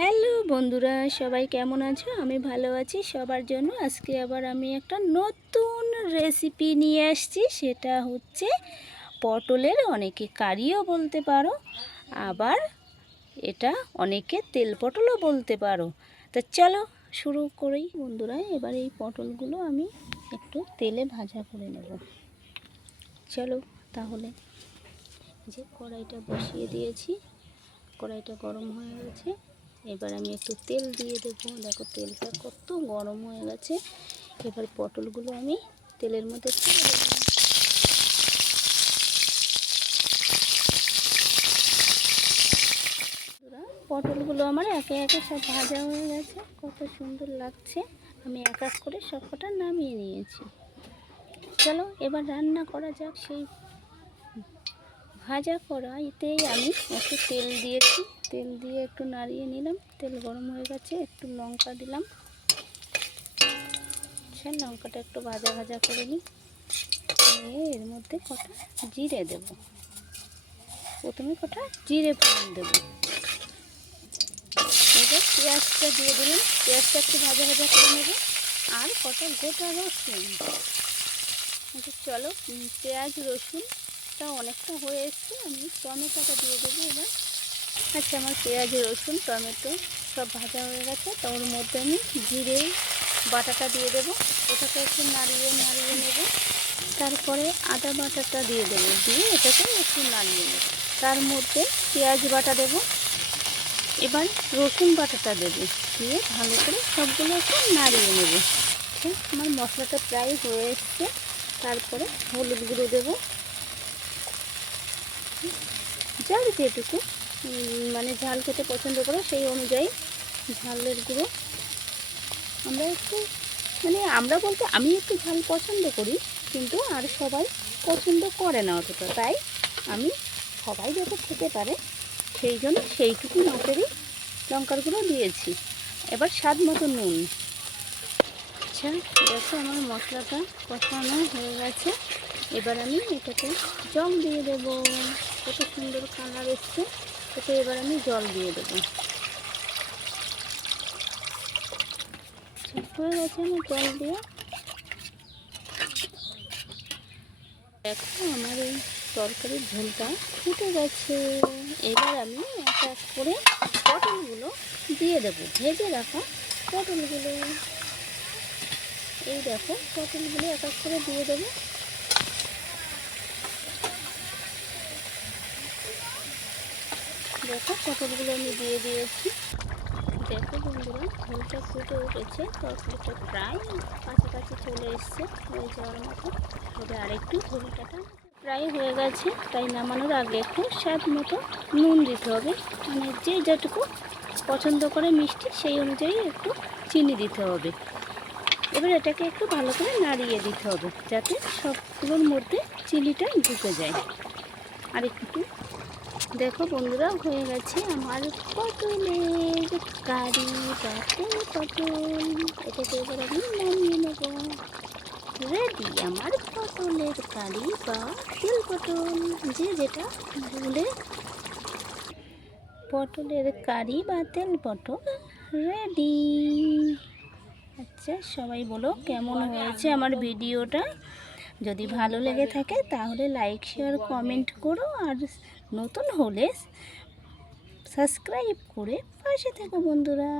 Hello বন্ধুরা, সবাই কেমন আছো? আমি ভালো আছি। সবার জন্য আজকে আবার আমি একটা নতুন রেসিপি নিয়ে আসছি। সেটা হচ্ছে পটলের, অনেকে কারিও বলতে পারো, আবার এটা অনেকে তেল পটলও বলতে পারো। তো চলো শুরু করি বন্ধুরা। এবার এই পটলগুলো আমি একটু তেলে ভাজা করে নেব। চলো তাহলে, যে কড়াইটা বসিয়ে দিয়েছি, কড়াইটা গরম হয়ে গেছে। এবার আমি একটু তেল দিয়ে দেবো। দেখো তেলটা কত গরম হয়ে গেছে। এবার পটলগুলো আমি তেলের মধ্যে ছেড়ে দেবো। পটলগুলো আমার একে একে সব ভাজা হয়ে গেছে, কত সুন্দর লাগছে। আমি এক এক করে সবকটা নামিয়ে নিয়েছি। চলো এবার রান্না করা যাক। সেই ভাজা কড়াইতেই আমি একটু তেল দিয়েছি, তেল দিয়ে একটু নাড়িয়ে নিলাম। তেল গরম হয়ে গেছে, একটু লঙ্কা দিলাম। লঙ্কাটা একটু ভাজা ভাজা করে নিই। এর মধ্যে কটা জিরে দেব। প্রথমে কটা জিরে ফোড়ন দেব। এবার পেঁয়াজটা দিয়ে দিলাম। পেঁয়াজটা একটু ভাজা ভাজা করে নেব। আর কটা গোটা রসুন। চলো, পেঁয়াজ রসুনটা অনেকটা হয়ে এসছে, আমি টমেটোটা দিয়ে দেবো এবার। আচ্ছা, আমার পেঁয়াজ রসুন টমেটো সব ভাজা হয়ে গেছে। তো ওর মধ্যে আমি জিরে বাটাটা দিয়ে দেবো। ওটাকে একটু নাড়িয়ে নাড়িয়ে নেব। তারপরে আদা বাটাটা দিয়ে দেবো, দিয়ে এটাকে একটু নাড়িয়ে নেব। তার মধ্যে পেঁয়াজ বাটা দেব। এবার রসুন বাটাটা দেবো, দিয়ে ভালো করে সবগুলো একটু নাড়িয়ে নেব। আমার মশলাটা প্রায় হয়ে এসছে। তারপরে হলুদ গুঁড়ো দেবো, যার যেটুকু মানে ঝাল খেতে পছন্দ করে সেই অনুযায়ী ঝালের গুঁড়ো। আমরা বলতে আমি একটু ঝাল পছন্দ করি, কিন্তু আর সবাই পছন্দ করে না অতটা। তাই আমি সবাই যাতে খেতে পারে সেই জন্য সেইটুকু মাপেরই লঙ্কার গুঁড়ো দিয়েছি। এবার স্বাদ মতো নুন। আচ্ছা, দেখো আমার মশলাটা কষানো হয়ে গেছে। এবার আমি এটাকে জল দিয়ে দেবো। কত সুন্দর কালার এসছে। এতে এবার আমি জল দিয়ে দেবো। হয়ে গেছে আমার জল দিয়ে। দেখো আমার এই তরকারির ঝোলটা ফুটে গেছে। এবার আমি এক এক করে পটলগুলো দিয়ে দেবো, ভেজে রাখা পটলগুলো। এই দেখো পটলগুলো এক এক করে দিয়ে দেবো। দেখো পটলগুলো আমি দিয়ে দিয়েছি। দেখো বন্ধুরা, ঝোলটা ফুটে উঠেছে, তরকারিটা প্রায় কাছাকাছি চলে এসছে, হয়ে যাওয়ার মতো। তবে আরেকটু ঝোলটা প্রায় হয়ে গেছে। তাই নামানোর আগে একটু স্বাদ মতো নুন দিতে হবে। মানে যে যেটুকু পছন্দ করে মিষ্টি সেই অনুযায়ী একটু চিনি দিতে হবে। এবার এটাকে একটু ভালো করে নাড়িয়ে দিতে হবে, যাতে সবগুলোর মধ্যে চিনিটা ঢুকে যায়। আর একটু দেখো বন্ধুরা, হয়ে গেছে আমার পটলের কারি বা তেল পটল। এটাকে এবার আমি নামিয়ে নেব। রেডি আমার পটলের কারি বা তেল পটল, যে যেটা বলে। পটলের কারি বা তেল পটল রেডি। আচ্ছা, সবাই বলো কেমন হয়েছে আমার ভিডিওটা। যদি ভালো লেগে থাকে তাহলে লাইক শেয়ার কমেন্ট করো। আর নতুন হলে সাবস্ক্রাইব করে পাশে থেকো বন্ধুরা।